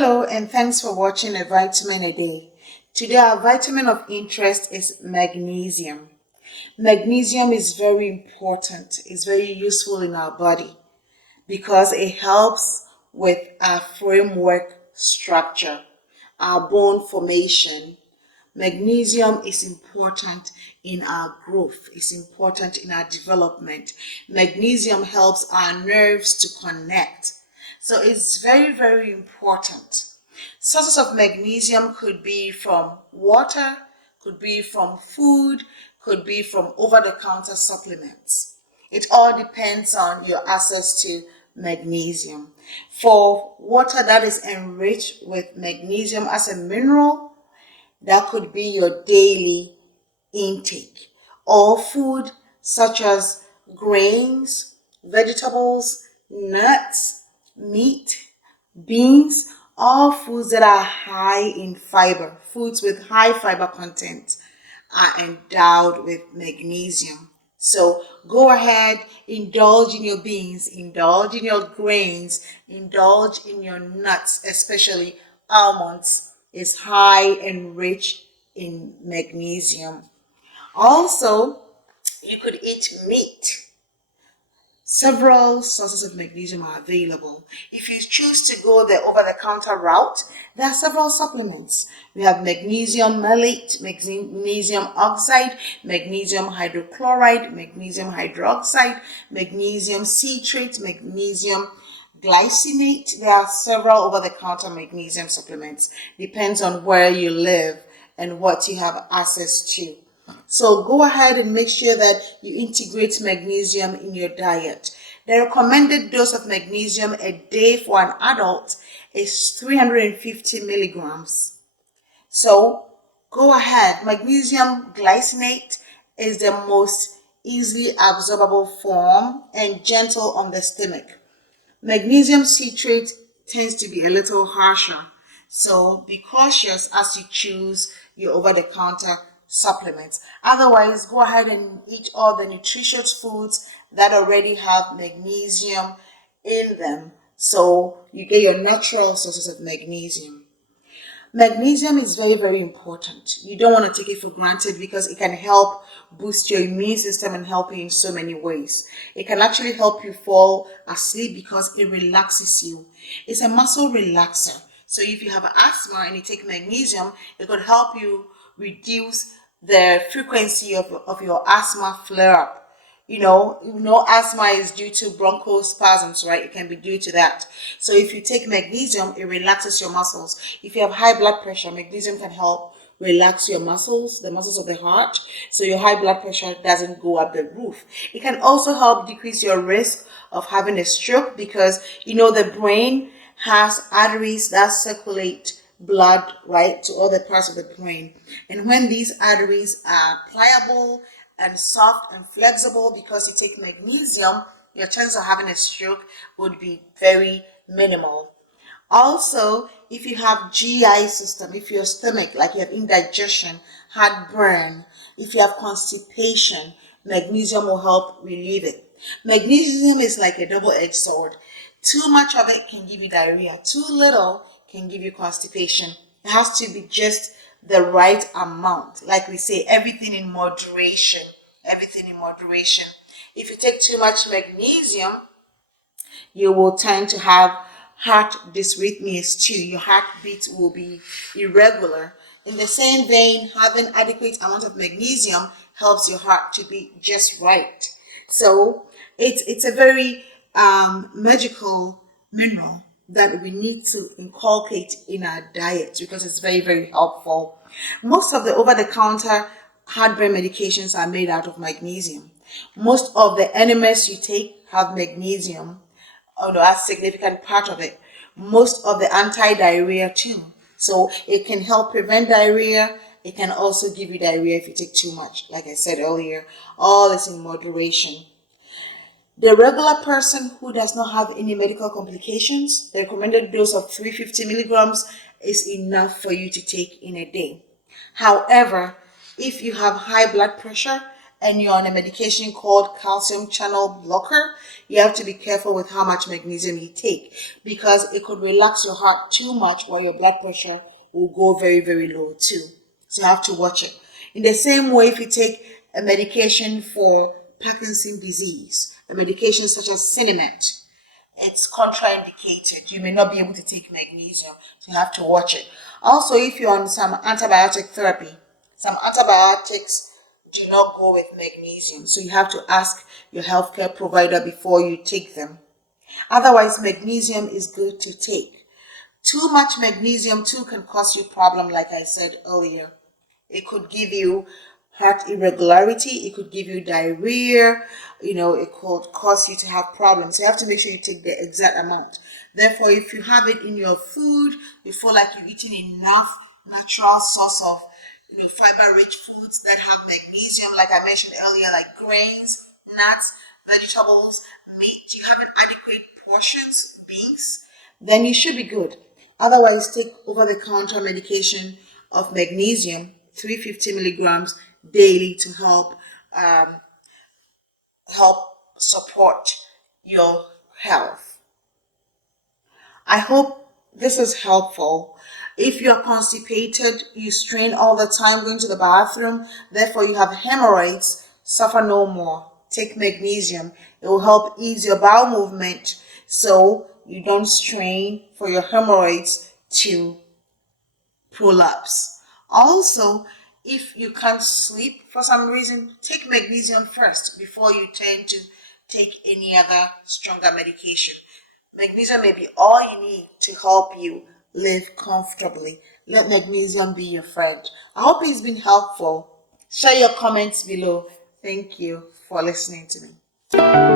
Hello and thanks for watching A Vitamin a Day. Today our vitamin of interest is magnesium. Magnesium is very important. It's very useful in our body because it helps with our framework structure, our bone formation. Magnesium is important in our growth. It's important in our development. Magnesium helps our nerves to connect. So it's very, very important. Sources of magnesium could be from water, could be from food, could be from over-the-counter supplements. It all depends on your access to magnesium. For water that is enriched with magnesium as a mineral, that could be your daily intake. Or food such as grains, vegetables, nuts, meat, beans, all foods that are high in fiber, foods with high fiber content are endowed with magnesium. So go ahead, indulge in your beans, indulge in your grains, indulge in your nuts, especially almonds is high and rich in magnesium. Also, you could eat meat. Several sources of magnesium are available. If you choose to go the over-the-counter route, there are several supplements. We have magnesium malate, magnesium oxide, magnesium hydrochloride, magnesium hydroxide, magnesium citrate, magnesium glycinate. There are several over-the-counter magnesium supplements. Depends on where you live and what you have access to. So go ahead and make sure that you integrate magnesium in your diet. The recommended dose of magnesium a day for an adult is 350 milligrams. So go ahead. Magnesium glycinate is the most easily absorbable form and gentle on the stomach. Magnesium citrate tends to be a little harsher. So be cautious as you choose your over-the-counter supplements. Otherwise, go ahead and eat all the nutritious foods that already have magnesium in them, so you get your natural sources of magnesium. Magnesium is very, very important. You don't want to take it for granted because it can help boost your immune system and help you in so many ways. It can actually help you fall asleep because it relaxes you. It's a muscle relaxer. So if you have asthma and you take magnesium, it could help you reduce the frequency of your asthma flare-up. You know, asthma is due to bronchospasms, right? It can be due to that. So if you take magnesium, it relaxes your muscles. If you have high blood pressure, magnesium can help relax your muscles, the muscles of the heart, so your high blood pressure doesn't go up the roof. It can also help decrease your risk of having a stroke because, the brain has arteries that circulate blood, right, to other parts of the brain. And when these arteries are pliable and soft and flexible because you take magnesium, your chance of having a stroke would be very minimal. Also, if you have GI system, if your stomach, like you have indigestion, heartburn, if you have constipation, magnesium will help relieve it. Magnesium is like a double-edged sword. Too much of it can give you diarrhea. Too little can give you constipation. It has to be just the right amount. Like we say, everything in moderation. Everything in moderation. If you take too much magnesium, you will tend to have heart dysrhythmias too. Your heartbeat will be irregular. In the same vein, having adequate amount of magnesium helps your heart to be just right. So it's a very magical mineral that we need to inculcate in our diet because it's very, very helpful. Most of the over-the-counter heartburn medications are made out of magnesium. Most of the enemas you take have magnesium, although a significant part of it. Most of the anti-diarrhea too. So it can help prevent diarrhea. It can also give you diarrhea if you take too much. Like I said earlier, all is in moderation. The regular person who does not have any medical complications, the recommended dose of 350 milligrams is enough for you to take in a day. However, if you have high blood pressure and you're on a medication called calcium channel blocker, you have to be careful with how much magnesium you take, because it could relax your heart too much while your blood pressure will go very, very low too. So you have to watch it. In the same way, if you take a medication for Parkinson's disease, a medication such as Cinemet, it's contraindicated. You may not be able to take magnesium, so you have to watch it. Also, if you're on some antibiotic therapy, some antibiotics do not go with magnesium, so you have to ask your healthcare provider before you take them. Otherwise, magnesium is good to take. Too much magnesium too can cause you problem, like I said earlier. It could give you heart irregularity, it could give you diarrhea, it could cause you to have problems. So you have to make sure you take the exact amount. Therefore, if you have it in your food, you feel like you're eating enough natural source of fiber-rich foods that have magnesium, like I mentioned earlier, like grains, nuts, vegetables, meat, you have an adequate portions, beans, then you should be good. Otherwise, take over-the-counter medication of magnesium, 350 milligrams daily, to help support your health. I hope this is helpful. If you're constipated, you strain all the time going to the bathroom, therefore you have hemorrhoids, suffer no more. Take magnesium. It will help ease your bowel movement so you don't strain for your hemorrhoids to prolapse. Also, if you can't sleep for some reason, take magnesium first before you tend to take any other stronger medication. Magnesium may be all you need to help you live comfortably. Let magnesium be your friend. I hope it's been helpful. Share your comments below. Thank you for listening to me.